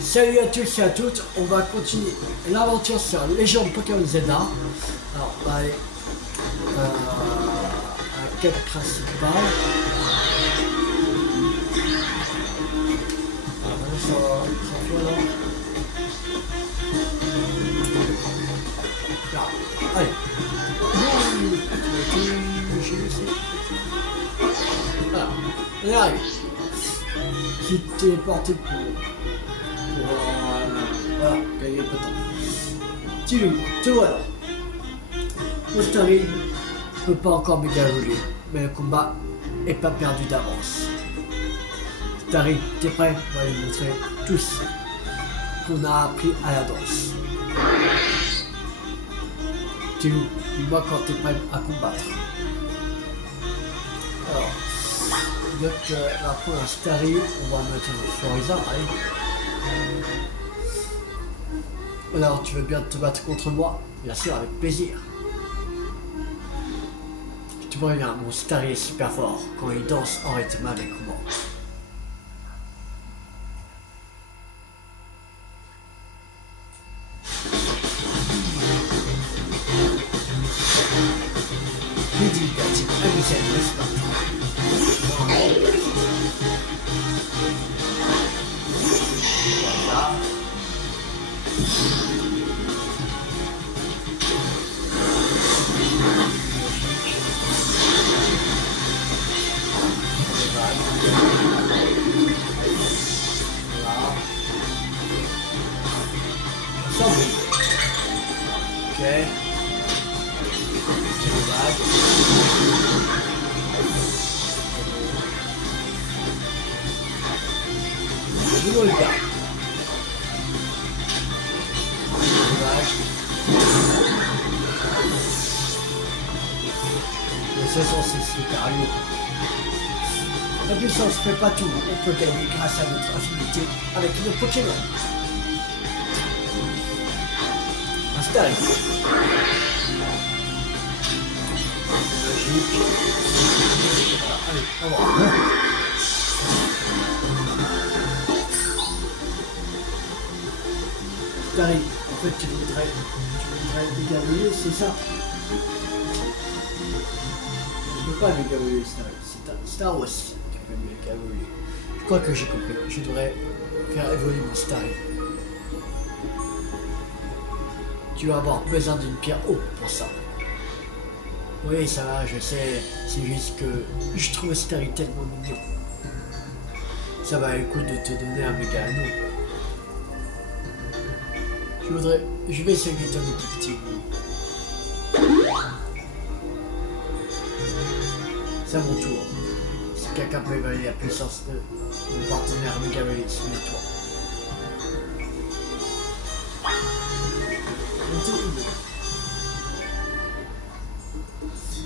Salut à tous et à toutes, on va continuer l'aventure sur Légende Pokémon Zelda. Alors on va aller à la quête principale. Alors, ça va, là. Ah, allez. Voilà, on est arrivé. Qui t'est porté pour voilà, gagner un peu de temps. Tilou, te voilà. Mostari ne peut pas encore méga évoluer, mais le combat est pas perdu d'avance. Mostari, t'es prêt? On va lui montrer tout ce qu'on a appris à la danse. Tilou, dis-moi quand t'es prêt à combattre. Alors, donc là pour un Starry, on va mettre sur Charizard, allez. Alors, tu veux bien te battre contre moi? Bien sûr, avec plaisir. Je te préviens, mon Starry est super fort quand il danse en rythme avec moi. Qui dit Bertie, amusez, n'est-ce pas? Voilà. Ok. Je le garde. C'est censé se cardio. La puissance fait pas tout, on peut gagner grâce à notre affinité avec nos Pokémon. Installe. Magique. Voilà, allez, au revoir. Starry, en fait tu voudrais dégager, c'est ça? Je ne peux pas méga-évoluer Starry, c'est un Star aussi qui peut méga-évoluer. Je crois que j'ai compris, je devrais faire évoluer mon Starry. Tu vas avoir besoin d'une pierre haute pour ça. Oui, ça va, je sais, c'est juste que je trouve Starry tellement mignon. Ça va le coup de te donner un méga anneau. Je vais essayer ton équipe team. C'est à mon tour. Si quelqu'un peut évaluer la puissance de mon partenaire Megaways, c'est toi.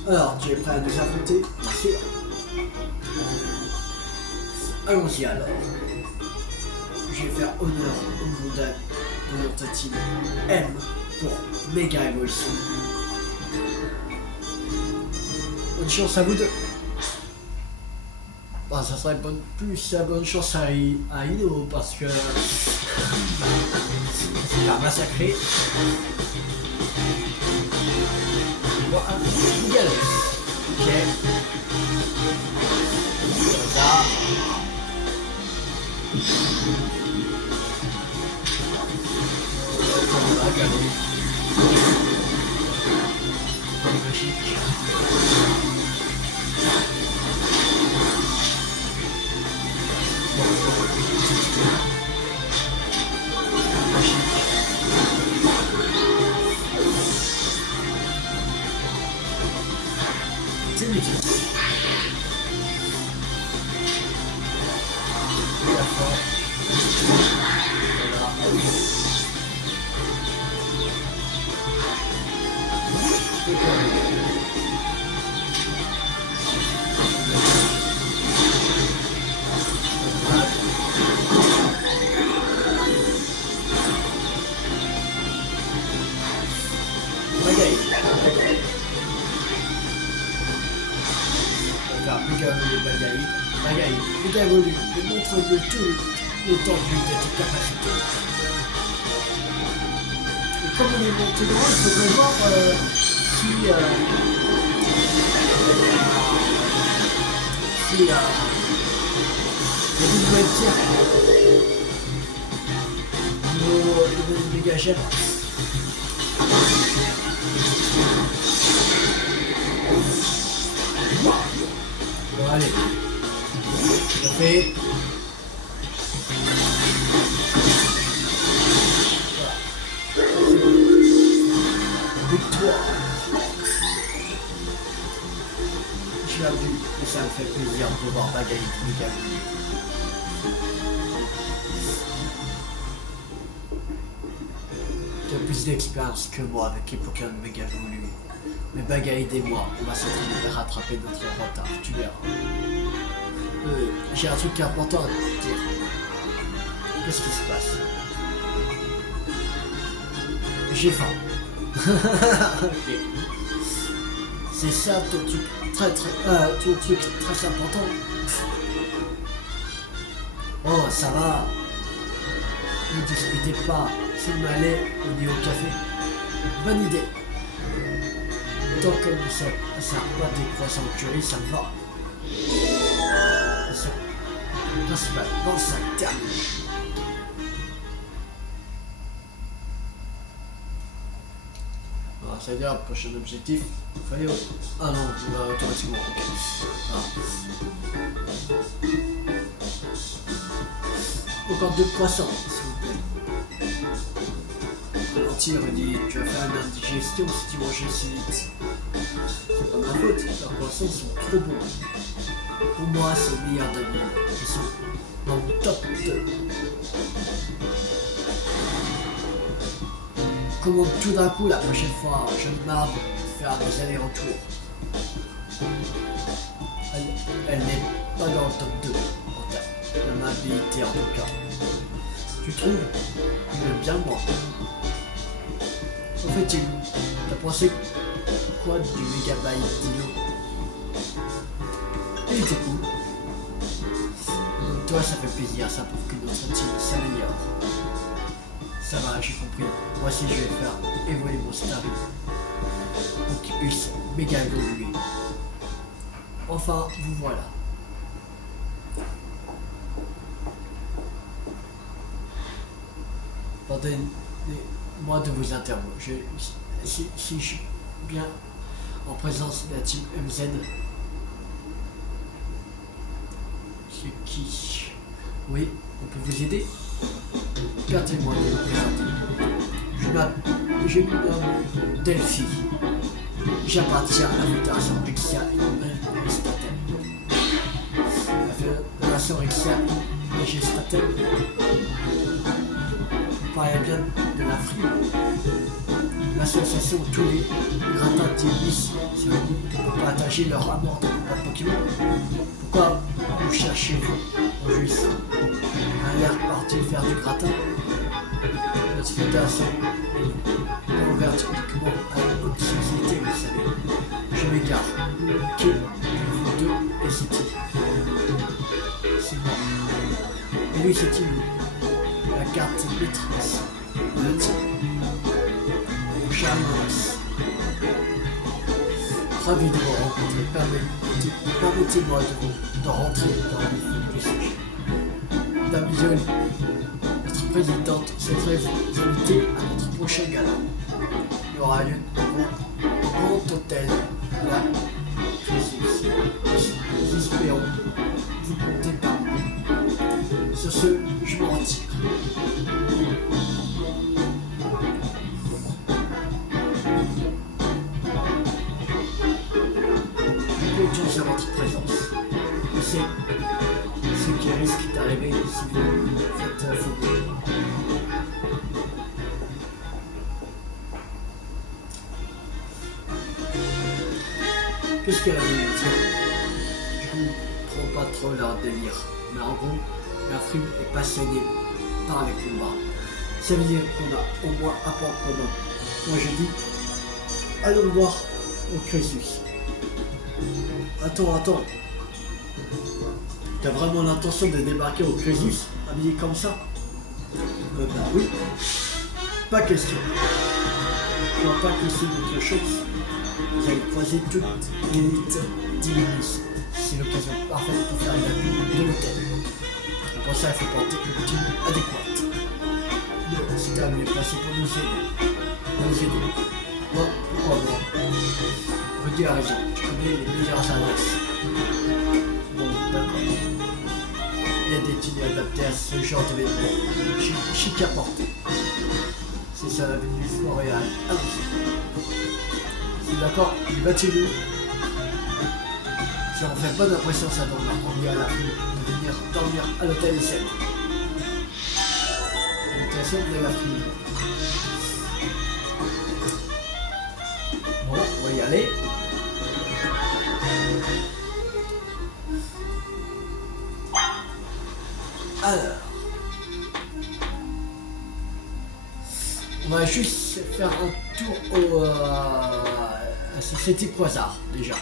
Alors, tu es prêt à nous affronter? Merci. Allons-y alors. Je vais faire honneur au monde de notre team M pour Méga Evolution. Bonne chance à vous deux. Bah, ça serait plus la bonne chance à Ino parce que c'est pas massacré. Bon, un galère. Ok. Comme ça. On va gagner. Magique. C'est difficile. D'accord. Méga évolue, démontre de tout l'étendue de tes capacités. Et comme on est monté loin, il faudrait voir si il y a une nouvelle pierre. Le méga gel. Bon, allez. Je fais. Victoire. Je l'ai vu et ça me fait plaisir de voir Bagaille qui gagner. Tu as plus d'expérience que moi avec les Pokémon méga voulu. Mais Bagaille et moi, on va s'entraîner à rattraper notre retard, tu verras. J'ai un truc important à te dire. Qu'est-ce qui se passe? J'ai faim. Ok. C'est ça ton truc très important. Oh, ça va. Ne disputez pas. Si on allait, on y au café. Bonne idée. Tant comme ça pas des croissants curry, ça me va. C'est principal dans le sac terminé. C'est-à-dire, prochain objectif, fallait... Ah non, automatiquement, ok. Encore 2 croissants, s'il vous plaît. Mentir, me dit, tu vas faire une indigestion si tu manges si vite. C'est pas ma faute, leurs croissants sont trop bons. Pour moi, c'est le meilleur de l'île. Ils sont dans le top 2. Comment tout d'un coup, la prochaine fois, je me marre de faire des allers-retours. Elle n'est pas dans le top 2 en termes d'amabilité en tout cas. Tu trouves? Il est bien moi. En fait, t'as pensé quoi du mégabyte Dino? Il était cool. Donc toi, ça fait plaisir, ça prouve que notre team s'améliore. Ça va, j'ai compris. Voici, je vais faire évoluer mon Starry pour qu'il puisse méga évoluer. Enfin, vous voilà. Pardonnez-moi de vous interrompre. Si je suis bien en présence de la team MZ, c'est qui? Oui, on peut vous aider? Permettez-moi de vous présenter. Je me nomme Delphi. J'appartiens à la fédération Exia et Gestatem. La fédération Exia et Gestatem. Vous parlez bien de la FRI. L'association où tous les gratins d'Ibis sur le groupe ne peuvent pas attacher leur amour de combat de Pokémon. Pourquoi vous cherchez-vous au juif? Un l'air parti faire du gratin? Notre fédération est ouverte uniquement à une autre société, vous savez. Je m'égare. Que vous deux et c'est-il? C'est moi. Et lui, c'est-il? La carte maîtresse. Le type. Charles. Ravi de vous rencontrer. Permettez-moi de rentrer dans le du sujet. Dame Jolie, notre présidente souhaiterait vous inviter à notre prochain gala. Il y aura lieu au grand hôtel La Crésus. Nous espérons vous compter parmi nous. Sur ce, je m'en retire. Nous comptons sur votre présence. Je sais ce qui risque d'arriver si vous faites faux. Qu'est-ce qu'elle a voulu dire? Je ne comprends pas trop leur délire, mais en gros, la frime est passionnée par les combats. Ça veut dire qu'on a au moins un point commun. Moi je dis, allons le voir au Crésus. Attends. T'as vraiment l'intention de débarquer au Crésus, habillé comme ça? Bah oui. Pas question. Je vois pas que c'est autre chose. Vous allez croiser toute l'élite d'Illumis. C'est l'occasion parfaite pour faire la pub de l'hôtel. Et pour ça, il faut porter une tenue adéquate. C'est à mieux placé pour nous aider. Moi, pourquoi moi? Rudy a raison, je connais les meilleures adresses. Bon, d'accord. Il y a des tenues adaptées à ce genre d'événement. Chic à porter. C'est ça la vie du Montréal. C'est d'accord, il va t'aider. Si on fait bonne impression, ça donnera envie à la fille de venir dormir à l'hôtel et c'est. L'invitation de la fille. Bon, on va y aller. Alors, on va juste faire un tour à Société Quasar déjà.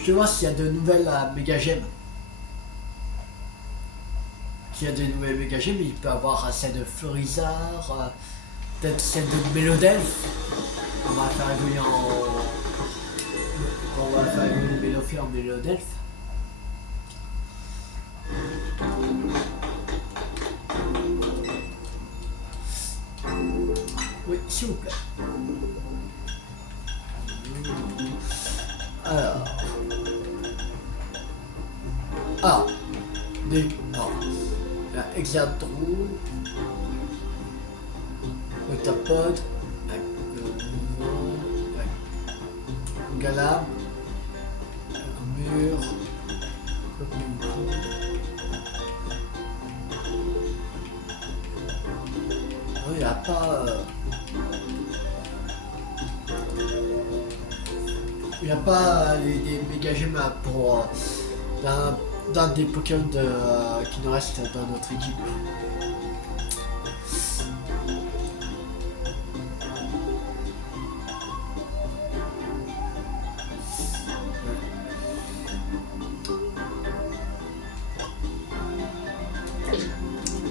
Je vais voir s'il y a de nouvelles méga gemmes. S'il y a de nouvelles méga gemmes, il peut y avoir celle de Florizard, peut-être celle de Mélodelphe. On va faire évoluer Mélophée en Mélodelphe. Oui, s'il vous plaît. Alors, la Exadrou, Octapod, Galam, Mur, il n'y a pas. Il n'y a pas des méga gemmes pour d'un des Pokémon qui nous reste dans notre équipe.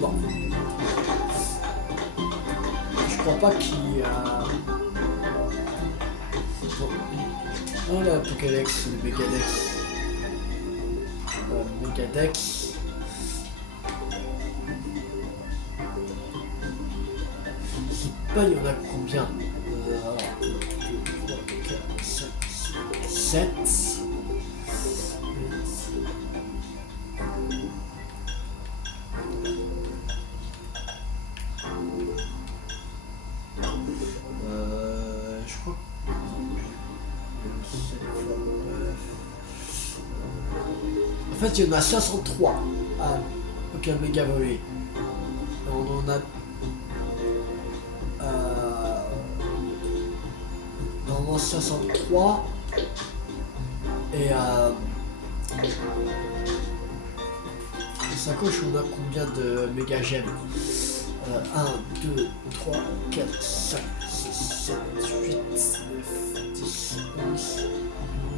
Bon. Je crois pas qu'il y a... Oh la Pokédex, le Megadex. Megadex. Je sais pas, il y en a combien? 1, 2, 3, 4, 5, 6, 7. Je crois. En fait, il y en a 503 à Pokémon Mega Volé. On en a. Normalement 503. Et sacoche, on a combien de méga gemmes? 1, 2, 3, 4, 5, 6, 7, 8, 9, 10, 11,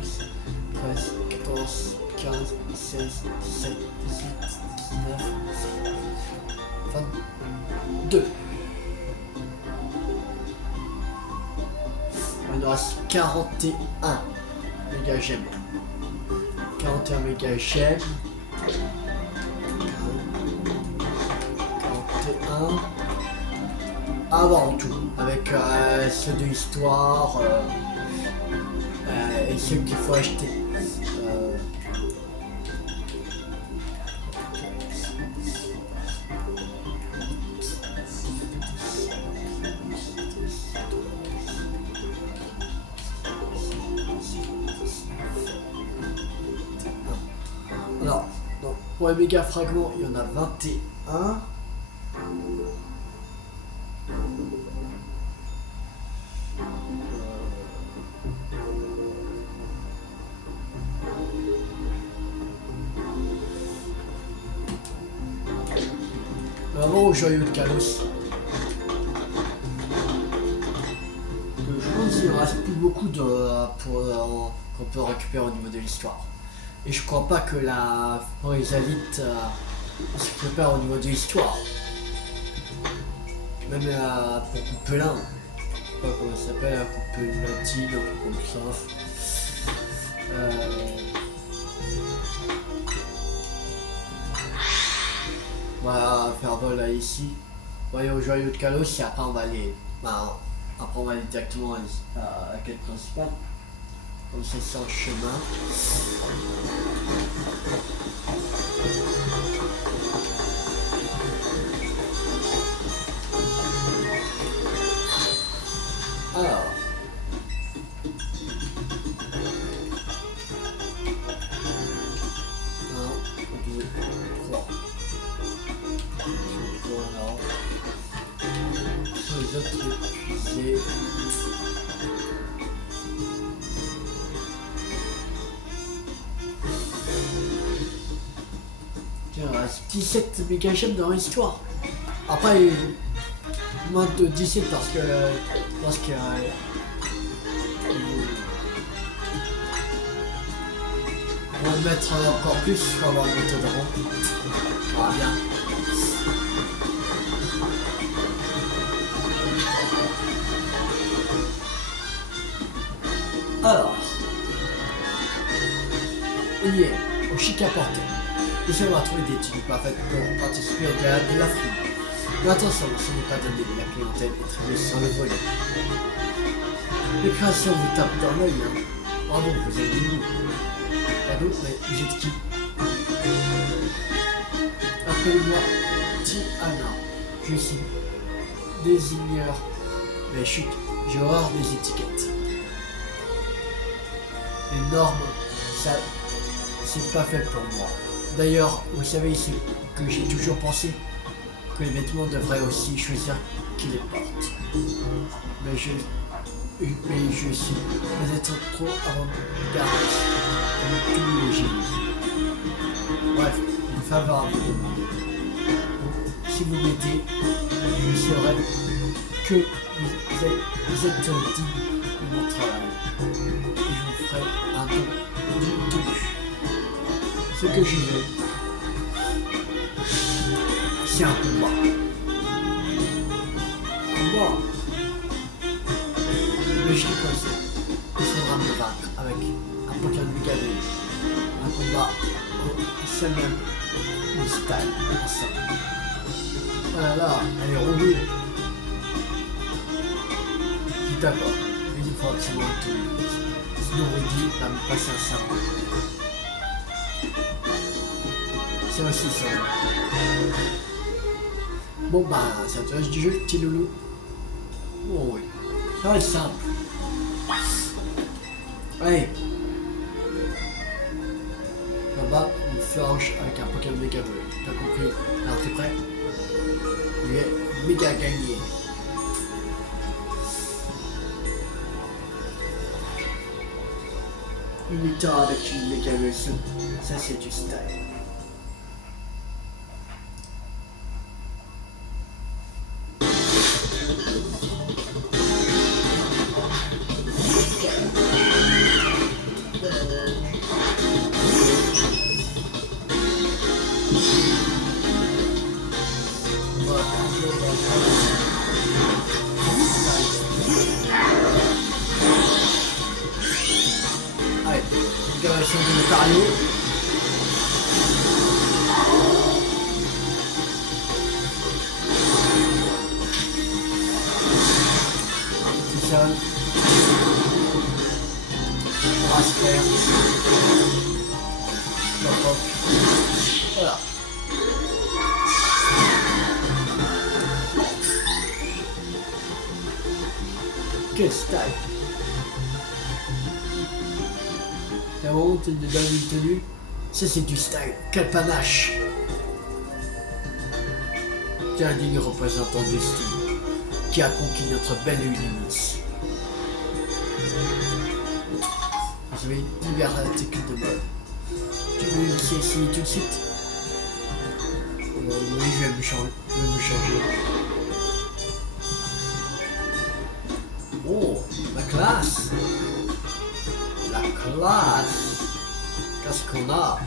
12, 13, 14, 15, 16, 17, 18, 19, 22. Il nous reste 41 méga gemmes. 41 méga gemmes. 41. Avant tout, avec ceux de l'histoire et ceux qu'il faut acheter. Alors, donc, pour les méga fragments, il y en a 21. Bravo au joyau de Kalos. Je pense qu'il ne reste plus beaucoup qu'on peut récupérer au niveau de l'histoire. Et je crois pas que la Chrysalide se prépare au niveau de l'histoire. Même pour Coupelin. Je sais pas comment ça s'appelle, la Coupelatine, un truc comme ça. Voilà, faire vol là ici. On va aller au joyau de Kalos et après on va aller. Après on va aller directement à la quête principale. Comme ça c'est un chemin. Alors. 1, 2, 3. Voilà. Sur les autres épuisés. Tiens, il reste 17 méga gemmes dans l'histoire. Après, moins de 17 parce que on va mettre encore plus pour avoir le méthode rond. Ah bien. Alors, on y est, au Chica Porto. Ici on va trouver des tenues parfaites pour participer au gala de la foule. Mais attention, ce n'est pas donné, la clientèle est triée sur le volet. Les créations vous tapent dans l'œil, hein. Bravo, vous êtes des loups. Pardon, mais vous êtes qui? Appelez-moi Tiana. Je suis désigneur. Mais chut, j'ai horreur des étiquettes. Les normes, ça, c'est pas fait pour moi. D'ailleurs, vous savez ici que j'ai toujours pensé que les vêtements devraient aussi choisir qui les porte. Mais je suis peut-être trop avant-gardiste, comme tous les génies. Bref, une faveur à vous demander. Si vous m'aidez, je saurai que vous êtes digne de mon travail. Et je vous ferai un don du début. Ce que je veux, c'est un combat. Combat. Mais je te conseille, il faudra me battre avec un Pokémon Mégalo. Un combat au seul même style ensemble. Oh là là, elle est relou. Dis d'accord, mais il faut absolument tout. Sinon Rudy va me passer un sabre. C'est aussi ça. Bon bah, ça te reste du jeu, petit loulou. Oh oui, ça va être simple. Allez. Là-bas, une forge avec un Pokémon méga bleu. T'as compris? Alors t'es prêt? Il est méga gagné. Une victoire avec une méga bleu, ça c'est du style. Allez, libération de Lucario. C'est ça. Rasper. Voilà. Quel style! La honte de donner une tenue, ça c'est du style. Quel panache! Tu es un digne représentant du style qui a conquis notre belle Unimis. Vous avez divers articles de mode. Tu veux initier ici tout de suite? Oui, je vais me changer. Oh, la classe! La classe! Parce qu'on a...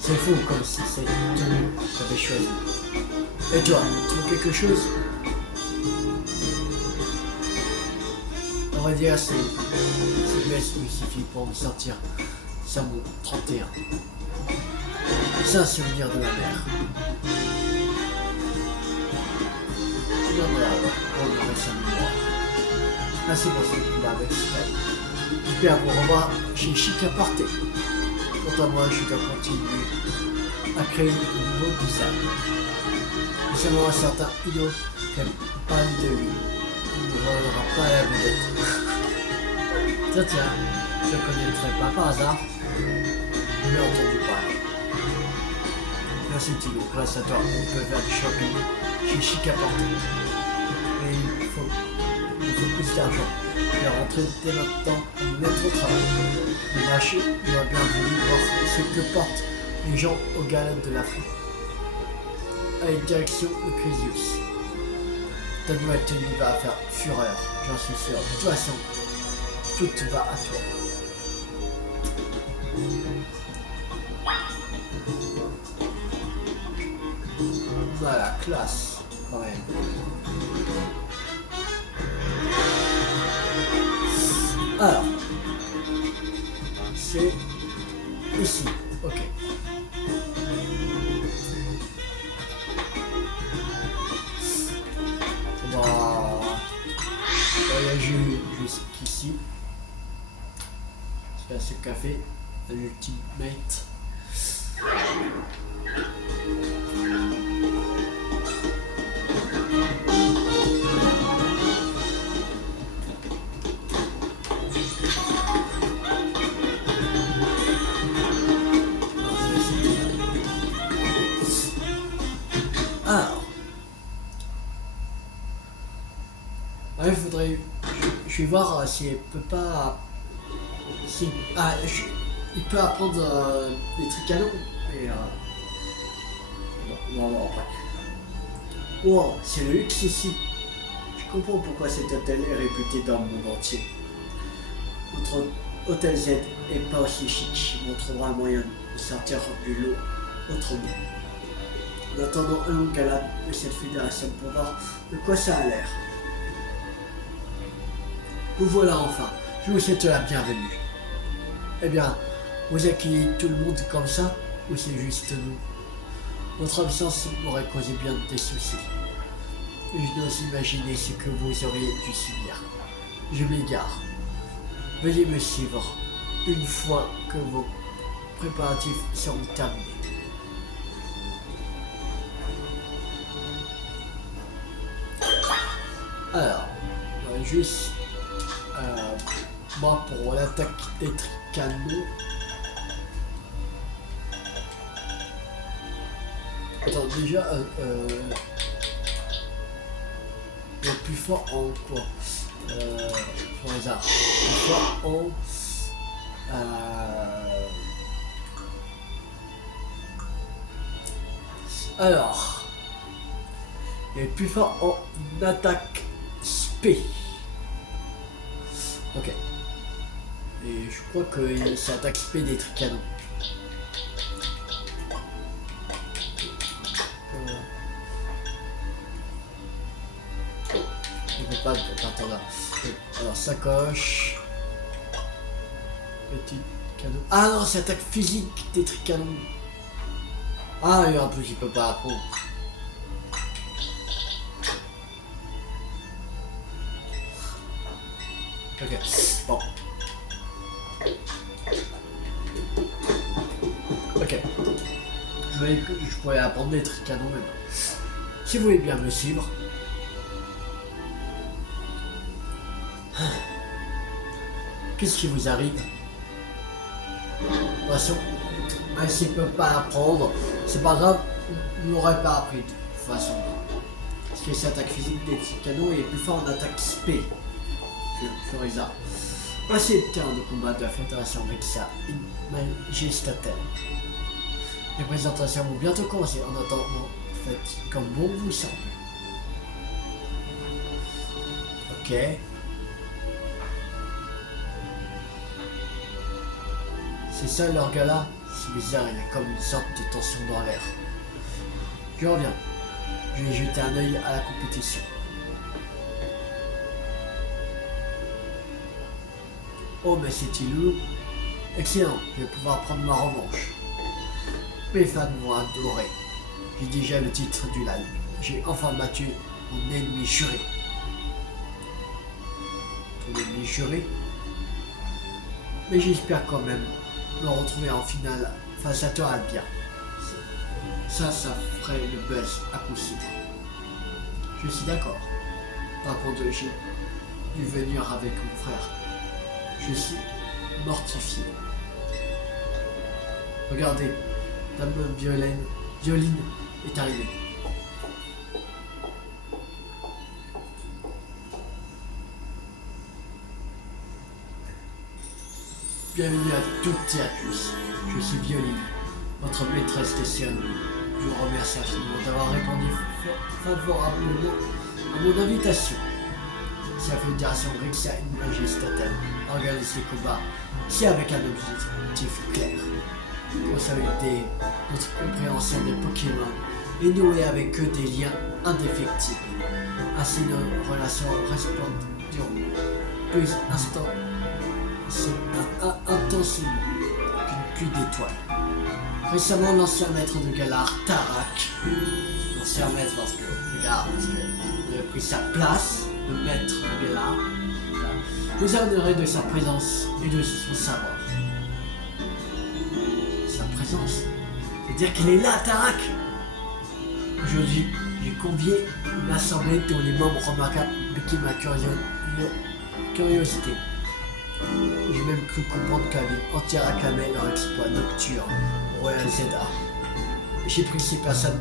C'est fou comme si c'est tenue que j'avais choisi. Et toi, tu veux quelque chose? On va dire c'est best me suffit pour me sortir sur mon 31. C'est un souvenir de ma mère. On aurait sa mémoire. Merci pour ce combat avec Sky. J'espère vous revoir chez Chic à Porter. Quant à moi, je dois continuer à créer de nouveaux designs. Nous savons un certain Hino qu'elle parle de lui. Il ne volera pas la vedette. Tiens, je ne connaîtrais pas par hasard. Je l'ai entendu parler. Merci Tino, grâce à toi, on peut faire du shopping chez Chic à Porter. Mais il faut plus d'argent. Je vais rentrer dès maintenant pour me mettre au travail. Le marché doit bien voulu voir ce que portent les gens aux galettes de l'Afrique. Avec direction de Crésius. Ta nouvelle tenue va faire fureur, j'en suis sûr. De toute façon, tout va à toi. Voilà, classe, quand même. Alors, c'est ici, ok. On va voyager jusqu'ici. C'est ce café, l'ultimate. Il faudrait. Je vais voir si elle peut pas. Si, il peut apprendre des trucs canons. Et on va voir après. Wow, c'est le luxe ici. Je comprends pourquoi cet hôtel est réputé dans le monde entier. Notre hôtel Z est pas aussi chic. On trouvera un moyen de sortir du lot autrement. En attendant un long galade de cette fédération pour voir de quoi ça a l'air. Vous voilà enfin, je vous souhaite la bienvenue. Eh bien, vous accueillez tout le monde comme ça, ou c'est juste nous? Votre absence m'aurait causé bien des soucis. Et je n'ose imaginer ce que vous auriez dû subir. Je m'égare. Veuillez me suivre une fois que vos préparatifs seront terminés. Alors, on va juste... moi pour l'attaque des canons. Attends, déjà, le plus fort en quoi? Pour hasard. Le plus fort en... alors, il est plus fort en attaque spé. Ok. Et je crois que ça attaque spé des trucs canons. Je peux pas partir là. Alors sacoche. Petit cadeau. Ah non, c'est attaque physique des trucs canons. Ah et en plus il peut pas apprendre. Ok, bon. Ok. Je pourrais apprendre des trucs canons même. Si vous voulez bien me suivre. Qu'est-ce qui vous arrive? De toute façon, même s'il ne peut pas apprendre, c'est pas grave, vous n'aurez pas appris de toute façon. Parce que cette attaque physique des petits canons est plus fort en attaque spé. Floriza. Voici le terrain de combat de la Fédération avec sa majestatelle. Les présentations vont bientôt commencer. En attendant, faites comme bon vous semble. Ok. C'est ça leur gala? C'est bizarre, il y a comme une sorte de tension dans l'air. Je reviens. Je vais jeter un œil à la compétition. Oh, mais c'est Tilou. Excellent, je vais pouvoir prendre ma revanche. Mes fans vont adorer. J'ai déjà le titre du live. J'ai enfin battu mon ennemi juré. Ton ennemi juré? Mais j'espère quand même me retrouver en finale face à toi, Albia. Ça ferait le buzz à coup sûr. Je suis d'accord. Par contre, j'ai dû venir avec mon frère. Je suis mortifié. Regardez, Dame Violine est arrivée. Bienvenue à toutes et à tous. Je suis Violine, votre maîtresse des cérémonies. Je vous remercie infiniment d'avoir répondu favorablement à mon invitation. Si la Fédération Grixia Majestatale organise les combats, c'est avec un objectif clair. Consolider notre compréhension des Pokémon et nouer avec eux des liens indéfectibles. Ainsi nos relations resplendiront plus intensément qu'une pluie d'étoiles. Récemment, l'ancien maître de Galar, Tarak, l'ancien maître parce qu'il a pris sa place, le maître de Galar, nous a honoré de sa présence et de son savoir. Sa présence? C'est-à-dire qu'il est là, Tarak! Aujourd'hui, j'ai convié une assemblée dont les membres remarquables piquaient ma curiosité. J'ai même cru comprendre que la ville entière acclamait leur exploit nocturne au Royal Zeda. J'ai pris ces personnes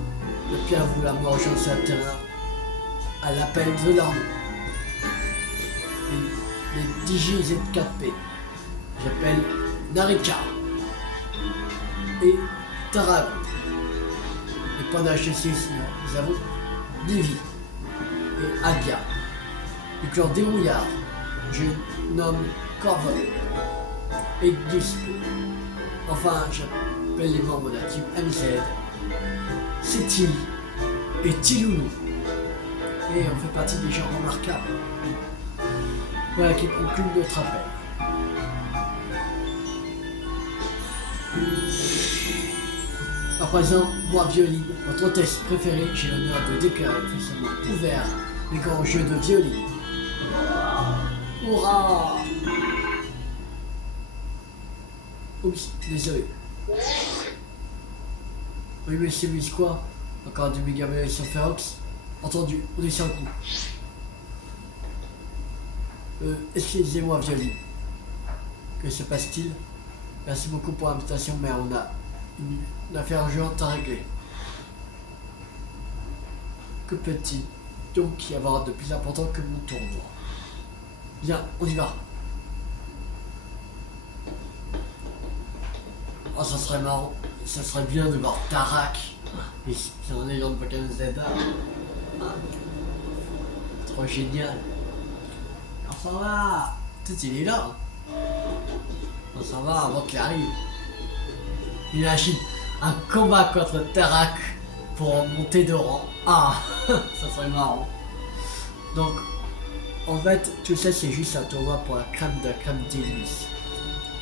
de bien vouloir me rejoindre sur le terrain à l'appel de leur nom. Les Digi Z4P. J'appelle Narika et Tarago. Et pendant HC6, nous avons Divi et Agia. Le clan Dérouillard, je nomme Corvol et Gispo. Enfin, j'appelle les membres de la team MZ, Seti et Tiloulou. Et on fait partie des gens remarquables. Voilà qui conclut notre appel. À présent, moi, Violine, votre hôtesse préférée, j'ai l'honneur de déclarer officiellement ouvert les grands jeux de Violine. Hurrah! Oups, désolé. Oui, monsieur quoi? Encore du méga sur Ferox? Entendu, on est sur le coup. Excusez-moi, Violine. Que se passe-t-il? Merci beaucoup pour l'invitation, mais on a une affaire urgente à régler. Que peut-il donc y avoir de plus important que mon tournoi? Bien, on y va. Oh, ça serait marrant. Ça serait bien de voir Tarak. C'est un légende de Pokémon Zeta. Trop génial. On s'en va. Peut-être il est là. On s'en va avant qu'il arrive. Imagine un combat contre Tarak pour monter de rang. Ah, ça serait marrant. Donc, en fait, tout ça c'est juste un tournoi pour la crème de la crème d'Elvis.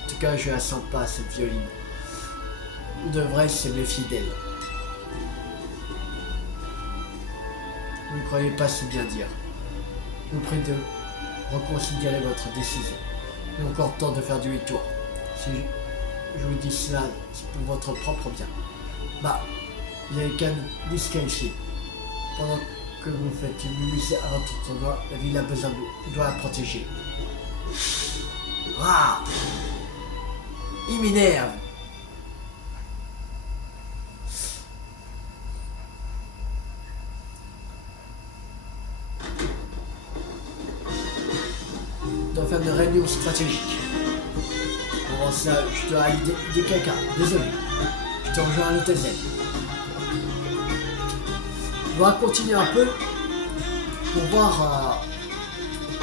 En tout cas, je la sens pas cette Violine. On devrait se méfier d'elle. Vous ne croyez pas si bien dire. Je vous prie de reconsidérer votre décision. Il y a encore temps de faire du 8 tours. Si je vous dis cela, c'est pour votre propre bien. Bah, vous n'avez qu'à nous disqualifier. Pendant que vous faites immuniser à votre tournoi, la ville a besoin de vous. On doit la protéger. Ah! Il m'énerve! On doit faire une réunion stratégique. Avant ça, je dois aider quelqu'un. Désolé. Je te rejoins à l'hôtel Z. On va continuer un peu pour voir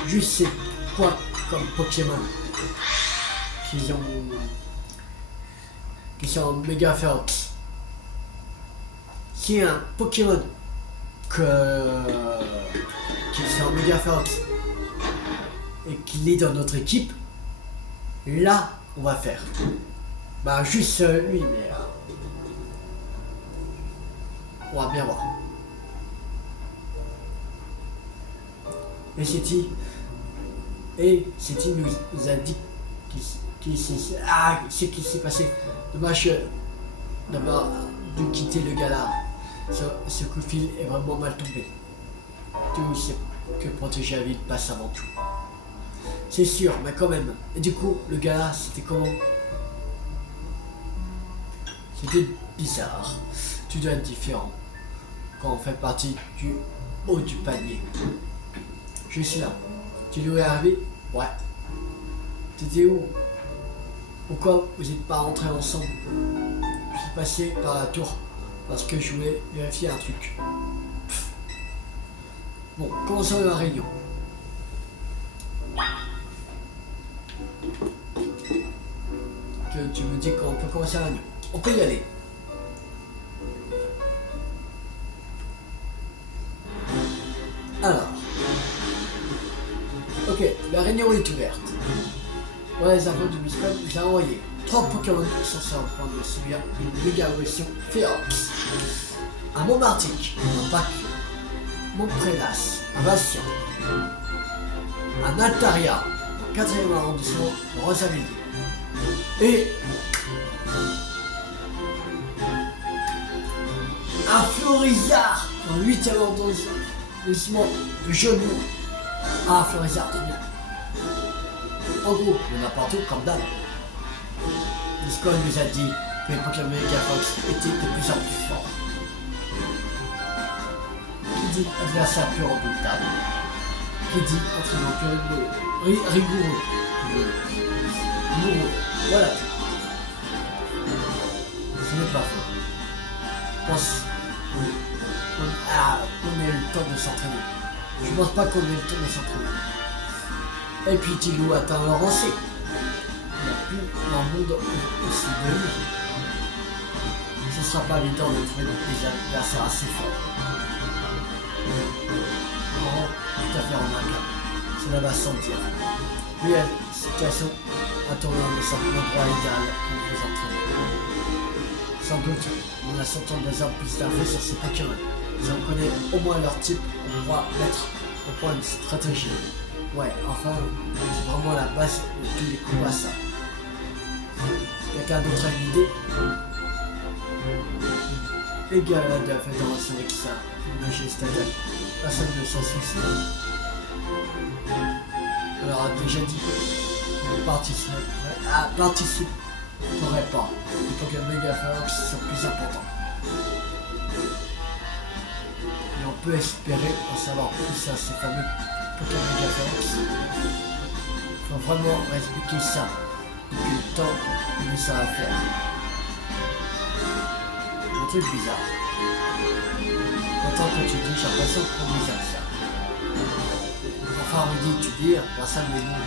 juste c'est quoi comme Pokémon qu'ils ont qui sont méga féroces. Si un Pokémon qui sont méga féroces et qu'il est dans notre équipe, là on va faire. Bah juste lui, mais on va bien voir. Et Seti nous a dit ce qui s'est passé. Dommage d'avoir dû quitter le gala. Ce coup de fil est vraiment mal tombé. Tout c'est que protéger la ville passe avant tout. C'est sûr, mais quand même. Et du coup, le gala, c'était comment? C'était bizarre. Tout doit être différent quand on fait partie du haut du panier. Je suis là. Tu lui es arrivé? Ouais. T'étais où? Pourquoi vous n'êtes pas rentrés ensemble? Je suis passé par la tour parce que je voulais vérifier un truc. Pff. Bon, commençons la réunion. Tu me dis qu'on peut commencer la réunion. On peut y aller. Alors. Ok, la réunion est ouverte. Voilà les infos du Biscom que j'ai envoyé. 3 Pokémon sont sur le point de subir une méga évolution féroce. Un Montartic, un Bac, Montprélas, un Bastion, un Altaria, au 4e arrondissement de Rosavilliers. Et un Florizard dans le 8e arrondissement de Genou. Ah, Florizard, très bien. En gros, il y en a partout comme d'hab. Discord nous a dit que les Pokémon Megafox étaient de plus en plus forts. Qui dit adversaire plus redoutable? Qui dit entraînement plus rigoureux? Voilà. Ce n'est pas faux. Je pense qu'on ait eu le temps de s'entraîner. Je pense pas qu'on ait le temps de s'entraîner. Et puis Tilou atteint leur lancé. Il n'y a plus dans le monde aussi de lui. Ce ne sera pas évident de trouver des adversaires assez forts. Tout à fait remarquable. Cela va se sentir. Puis la situation a tourné de simplement droit idéal pour les entraîneurs. Sans doute, en associant des heures plus d'infos sur ces Pokémon. Si on connaît au moins leur type, on pourra mettre au point une stratégie. Ouais, enfin, c'est vraiment la base de tous les combats, ça. Quelqu'un d'autre a une idée? Égal à de la fédération avec ça, magie stadiale. Personne ne s'en soucie. Alors, a déjà dit qu'on participerait pas. Les Pokémon Megafox sont plus importants. Et on peut espérer en savoir plus sur ces fameux Pokémon Megafox. Il faut vraiment expliquer ça. Depuis le temps, mais ça va faire. Un truc bizarre. Pourtant, quand tu dis, j'ai l'impression qu'on nous aime ça. Enfin, on dit, tu dis, personne ne nous.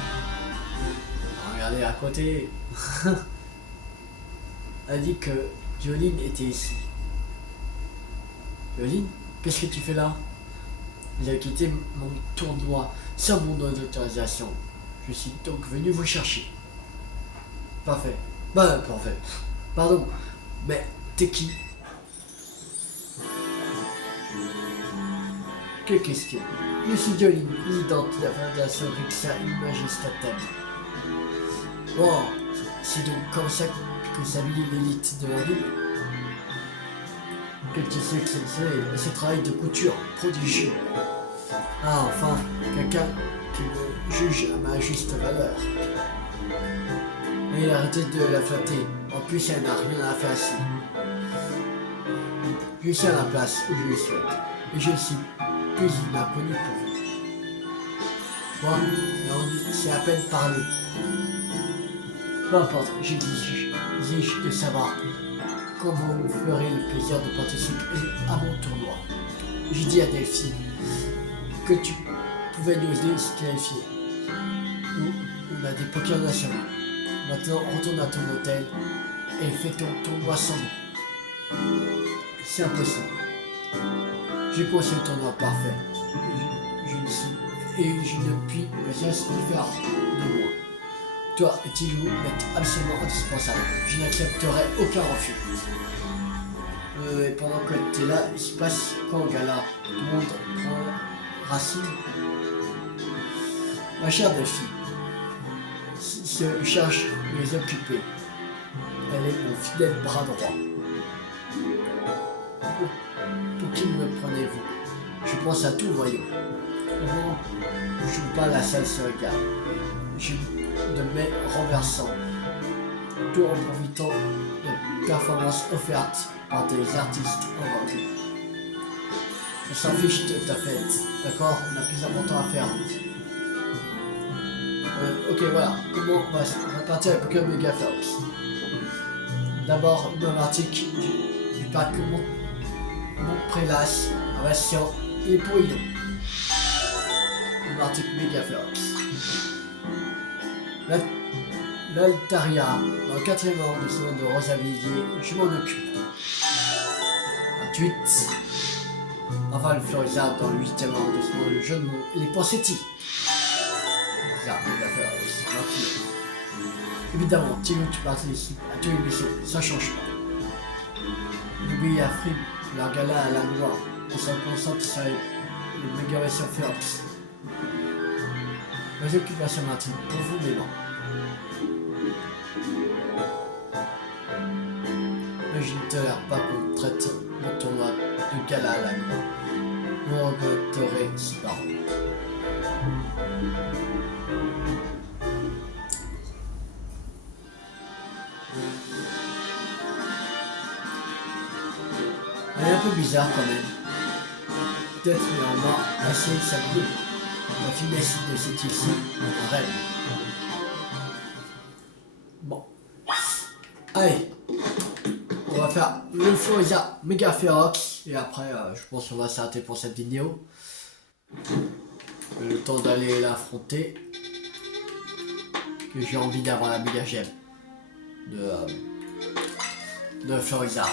Regardez à côté. A dit que Violine était ici. Violine, qu'est-ce que tu fais là? J'ai quitté mon tournoi sans mon autorisation. Je suis donc venu vous chercher. Parfait. Bah, parfait. Pardon, mais t'es qui? Quelle question? Je suis Violine, présidente de la fondation Rixa Imagestatem. Bon, c'est donc comme ça que s'habille l'élite de la ville. Quel tissu exceptionnel et ce travail de couture prodigieux. Ah, enfin, quelqu'un qui me juge à ma juste valeur. Et arrêtez de la flatter. En plus, elle n'a rien à faire ici. Je suis à la place où je le souhaite. Et je suis plus une inconnue pour vous. Moi, c'est à peine parlé. Peu importe, j'exige de savoir comment vous ferez le plaisir de participer à mon tournoi. J'ai dit à Delphine que tu pouvais nous aider si tu qualifier. Nous, on a des Pokémon nationaux. Maintenant, retourne à ton hôtel et fais ton tournoi sans nous. C'est impossible. J'ai conçu le tournoi parfait. Je ne puis me cesse de faire de moi. Toi et Tilou m'êtes absolument indispensable. Je n'accepterai aucun refus. Et pendant que tu es là, il se passe quoi au gala? Tout le monde prend racine. Ma chère Delphine se cherche les occupés. Elle est mon fidèle bras droit. Pour qui me prenez-vous? Je pense à tout, voyons. Comment je joue pas la salle se regarde. De mes renversants, tout en profitant de performances offertes par des artistes en vogue. On s'en fiche de ta fête, d'accord? On a plus important à faire. Ok, voilà. Comment on va partir avec Pokémon Megaforce? D'abord, une article du parc Montprélas, Avation et Poïdon. Une article Megaforce. L'Altaria, dans le 4e arrondissement de Rosavilliers, je m'en occupe. Ensuite, enfin le Florizard dans le 8e arrondissement, le jeu de mots, les Pensetti. Ça, on va faire aussi. Évidemment, Tilo, tu participes à toutes les missions, ça change pas. N'oublie à Frib, leur gala à la noix, on s'en concentre sur les méga-versions Férox. Mes occupations Martine, pour vous mes mains. Mais je ne tolère pas qu'on traite mon tournoi de gala à la noix. Vous regretterez ces paroles. Elle est un peu bizarre quand même. Peut-être néanmoins assez saluée. La finesse de cette ici, un rêve. Bon. Allez. On va faire le Florizard Mega Ferox. Et après, je pense qu'on va s'arrêter pour cette vidéo. Le temps d'aller l'affronter. Que j'ai envie d'avoir la Mega Gemme de Florizard.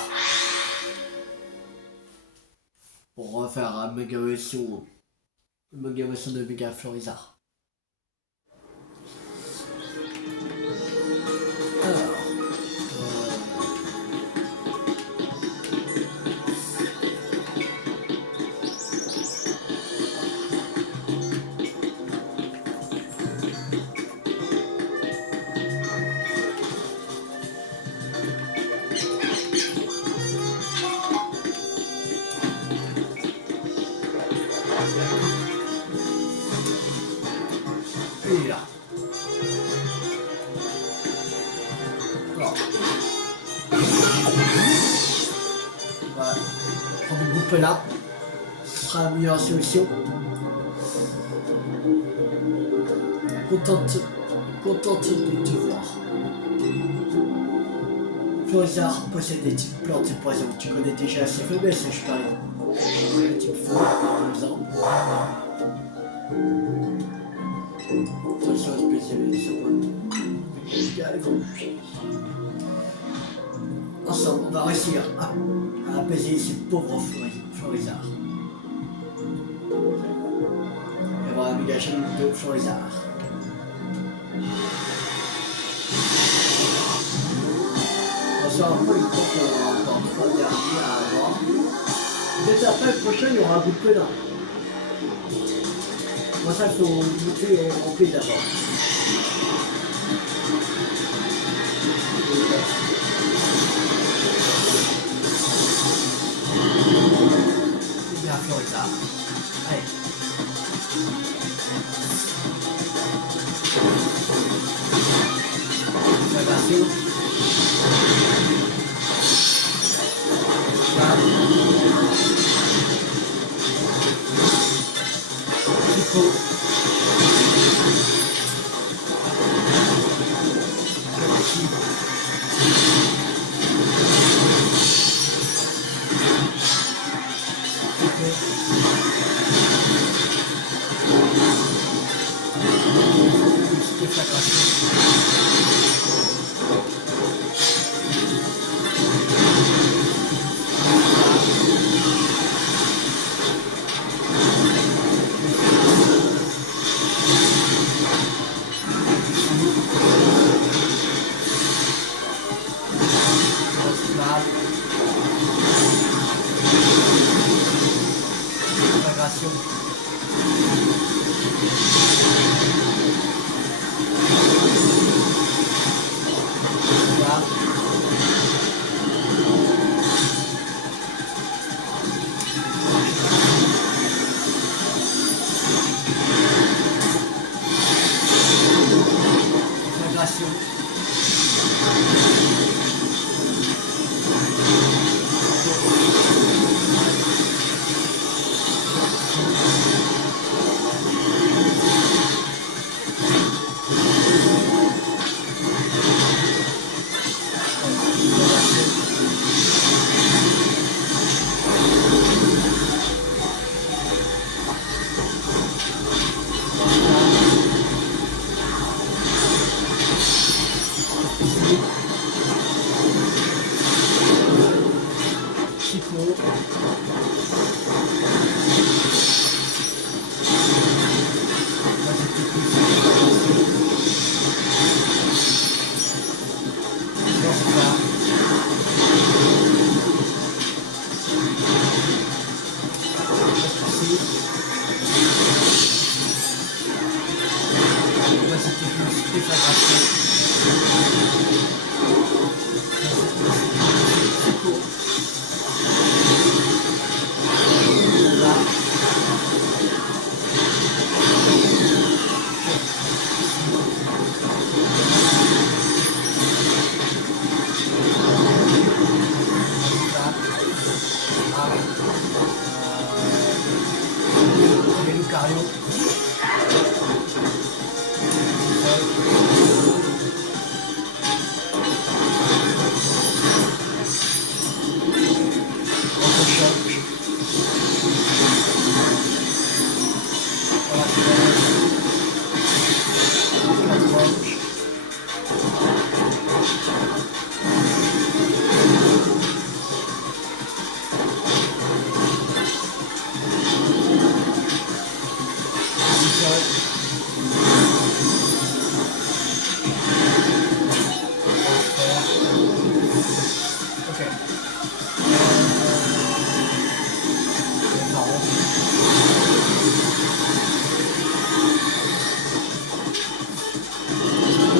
Pour refaire un méga version de Mega Florizard. Alors, il est là. Alors, on va prendre une boucle là. Ce sera la meilleure solution. Contente de te voir. Florizard possède des types plantes et poisons. Tu connais déjà ses faiblesses, je parie. Le type feu, par exemple. Solution spécialisée ensemble, on va réussir à apaiser ces pauvres Florizards. Et avoir la méga chaîne de Florizard. On sort un peu le temps qu'on aura encore 3 derniers à avoir. Peut-être après le prochain, il y aura un bout de pelin. Pour ça, il faut goûter en paix d'abord. Et bien, Florizard. Allez. Observation. Il faut Chico. Là, c'était plus Morpha. Ici. Là, c'était plus défagration. Chico. Là. Et Lucario. Choc.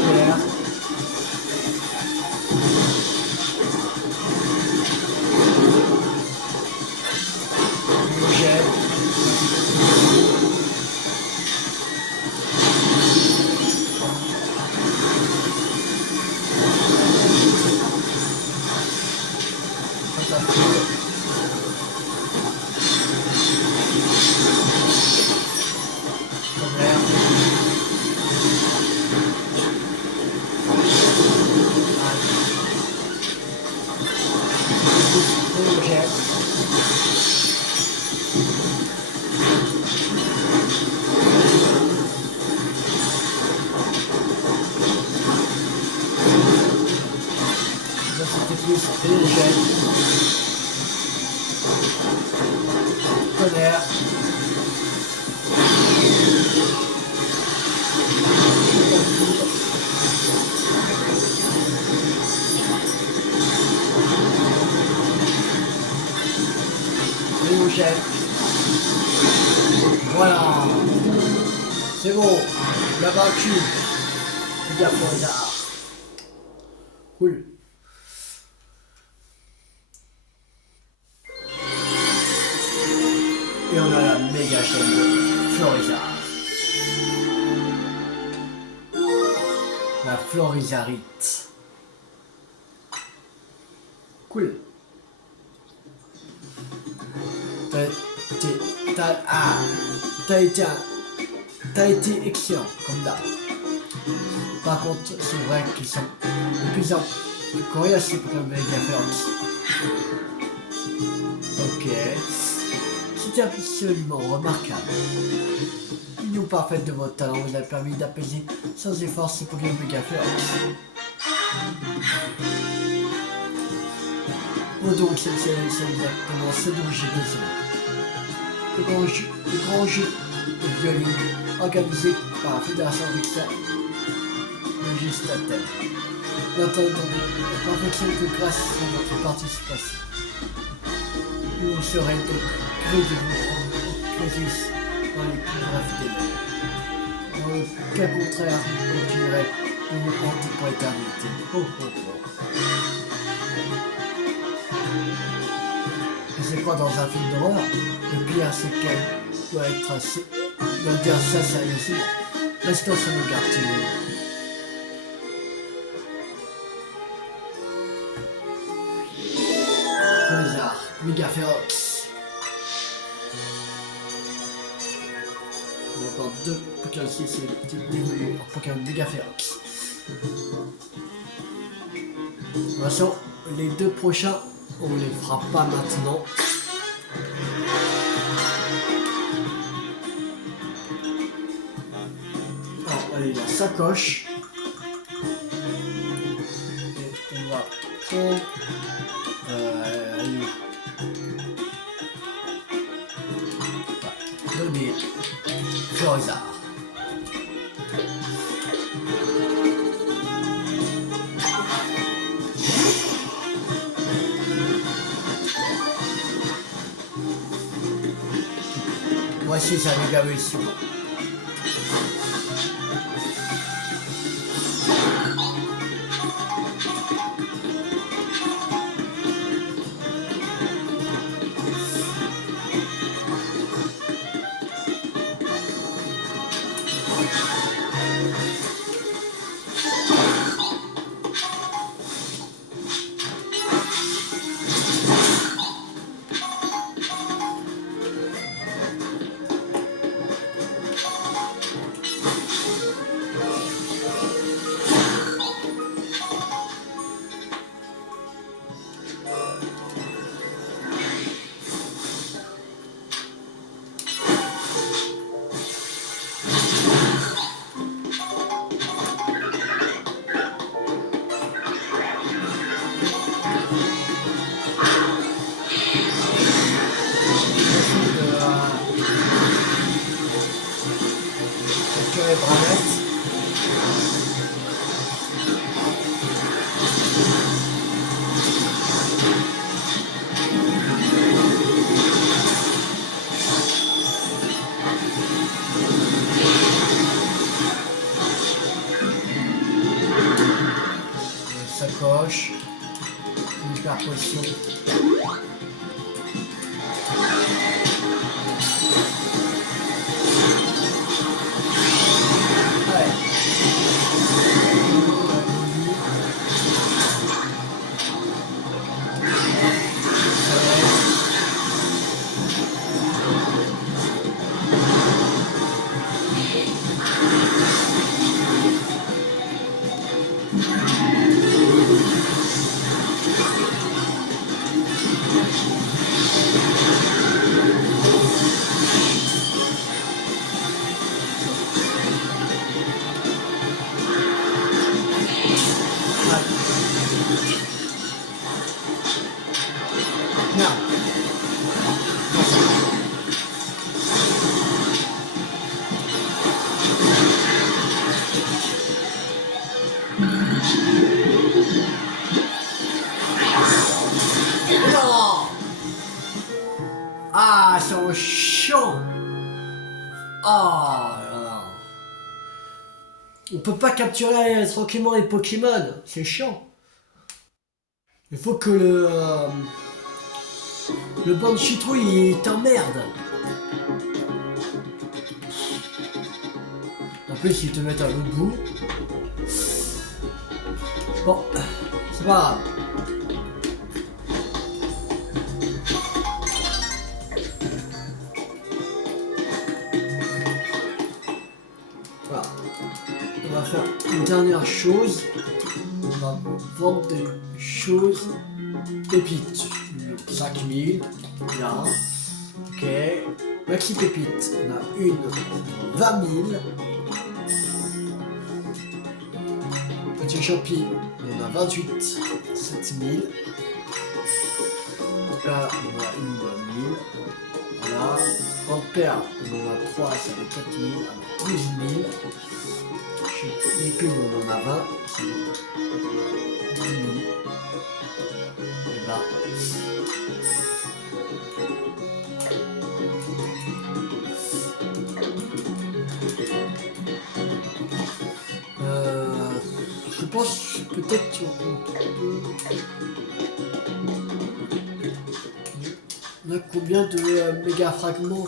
Voilà, ok. C'était plus Tonnerre. Voilà. C'est bon. On a vaincu. Méga Forza. Cool. Et on a la méga chaîne de Florizard. La Florizarite. Cool. T'as été excellent, comme d'hab. Par contre, c'est vrai qu'ils sont de plus en plus coriaces, c'est pour un Megaflux. Ok. C'était absolument remarquable. L'union parfaite de votre talent vous a permis d'apaiser sans effort ce Pokémon Megaflux. Bon donc, c'est exactement ce dont j'ai besoin. Le grand jeu de violon organisé par la Fédération Vexer de Gestatel. N'attendons la perfection que grâce à votre participation. Nous on serait donc gré de vous rendre plaisir dans les plus brefs délais. Dans le cas contraire, vous continuerez de vous hanter pour l'éternité. Oh oh oh. Et c'est quoi dans un film d'horreur? Le pire c'est qu'elle doit être assez... doit dire ça sérieusement. Restons sur nos gardes. Blizzard, Megaflux. On a encore deux Pokémon ici, c'est dévolu en Pokémon Megaflux. De toute façon, les deux prochains, on les fera pas maintenant. Alors, allez, la sacoche. Et on va prendre... allez. des Florizards. Voici sa méga évolution. Sacoche, une hyper potion. Ah, c'est chiant. Ah là là. On peut pas capturer tranquillement les Pokémon, c'est chiant. Il faut que le Banchitro il t'emmerde. En plus ils te mettent à l'autre bout. Bon, c'est pas grave. Voilà. On va faire une dernière chose. On va vendre des choses. Pépites. 5000. Bien. Ok. Maxi pépite. On a une 20 000. Petit champi. On a 28. 7000. Là, on a une 20 000. Voilà. Ampère, on en a 3, ça fait 4000. Alors 12 000. Les pubs, on en a 20. C'est 10 000. Et là. Je pense peut-être on a combien de méga fragments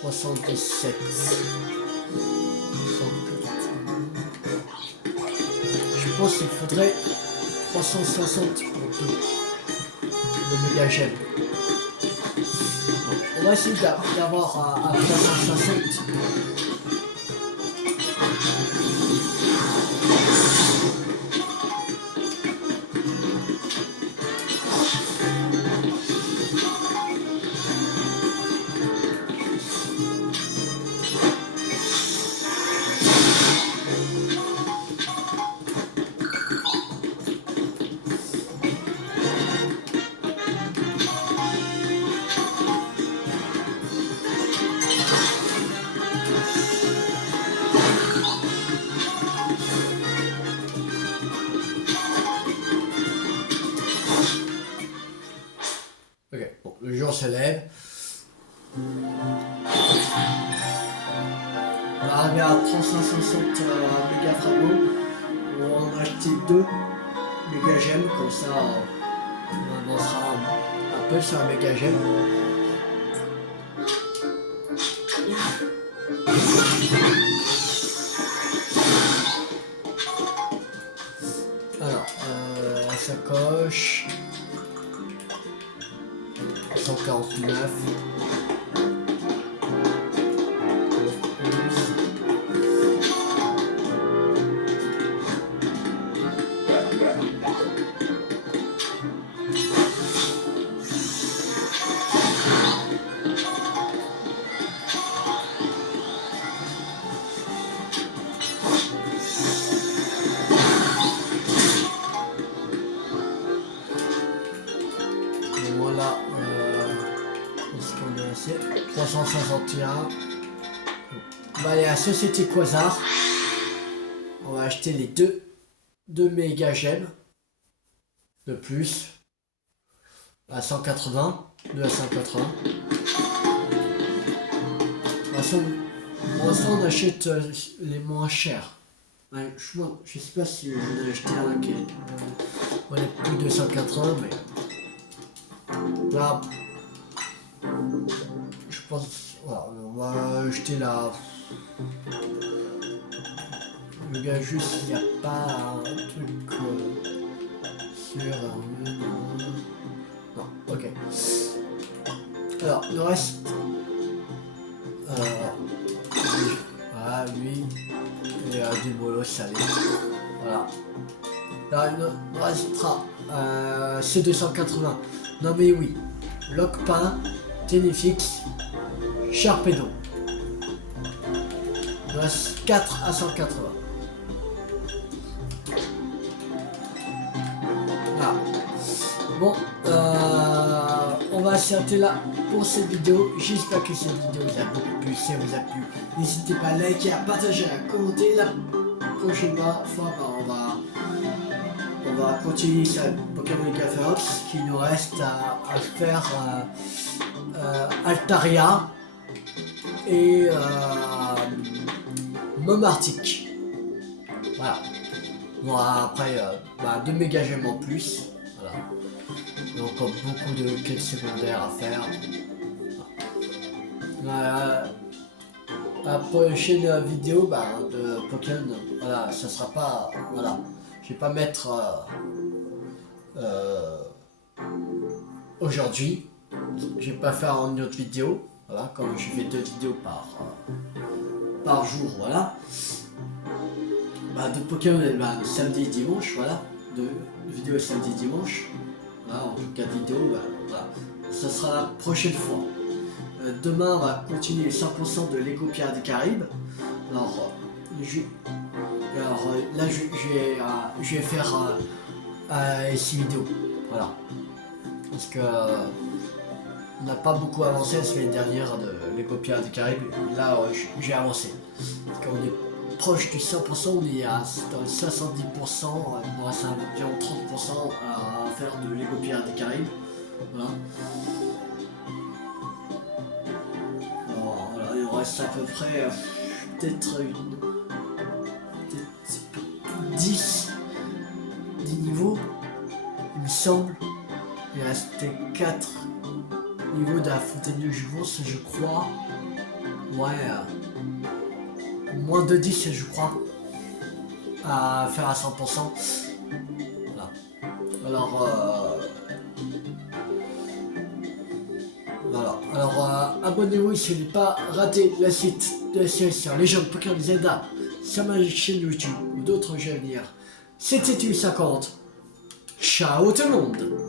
317. Je pense qu'il faudrait 360 de méga gemmes. On va essayer d'avoir à 360. le jour se lève. On va arriver à 360 méga fragos. On va en acheter 2 méga gemmes, comme ça on avancera un peu sur un méga gemme. Alors, la sacoche 149. Voilà, est-ce qu'on est assez 361. On va aller à Société Quasar. On va acheter les deux méga gemmes de plus à 180, 2 à 180. Pour l'instant, on achète les moins chers. Ouais, je sais pas si je vais acheter un qui est plus de 180, mais là, je pense, voilà, on va acheter la. Le gars, juste, il n'y a pas un truc sur. Non, ok. Alors, le reste. Voilà, lui. Et du bolo salé. Voilà. Là, il nous restera C280. Non mais oui, Lockpin, Ténifix, Sharpedo. Il nous reste 4 à 180. Voilà. Bon, on va s'arrêter là pour cette vidéo. J'espère que cette vidéo vous a beaucoup plu. Si elle vous a plu, n'hésitez pas à liker, à partager, à commenter. La prochaine fois, on va continuer sur Pokémon Gafarox, qui nous reste à faire Altaria et Momartic. Voilà. Bon, après, 2 méga gemmes en plus. Voilà. Il y a encore beaucoup de quêtes secondaires à faire. Voilà. La prochaine vidéo de Pokémon, voilà, ça sera pas. Voilà. Je vais pas mettre aujourd'hui. Je vais pas faire une autre vidéo. Voilà, comme je fais 2 vidéos par jour, voilà. De Pokémon, samedi et dimanche, voilà. 2 vidéos samedi et dimanche. Voilà, en tout cas vidéo, voilà. Ça sera la prochaine fois. Demain, on va continuer 100% de Lego Pirates des Caraïbes. Alors, là, je vais faire 6 vidéos. Voilà. Parce que on n'a pas beaucoup avancé la semaine dernière de Lego Pirates des Caraïbes. Là, j'ai avancé. Parce qu'on est proche du 100%, on est dans le 70%. Il nous reste environ 30% à faire de Lego Pirates des Caraïbes. Voilà. Alors, voilà, il nous reste à peu près peut-être 10 niveaux, il me semble. Il restait 4 niveaux de la fontaine de Jouvence, je crois. Ouais, moins de 10, je crois, à faire à 100%. Voilà. Alors, abonnez-vous si vous n'avez pas raté la suite de la série sur Légende Pokémon Zelda sur ma chaîne YouTube ou d'autres jeux à venir. C'était U50. Ciao tout le monde!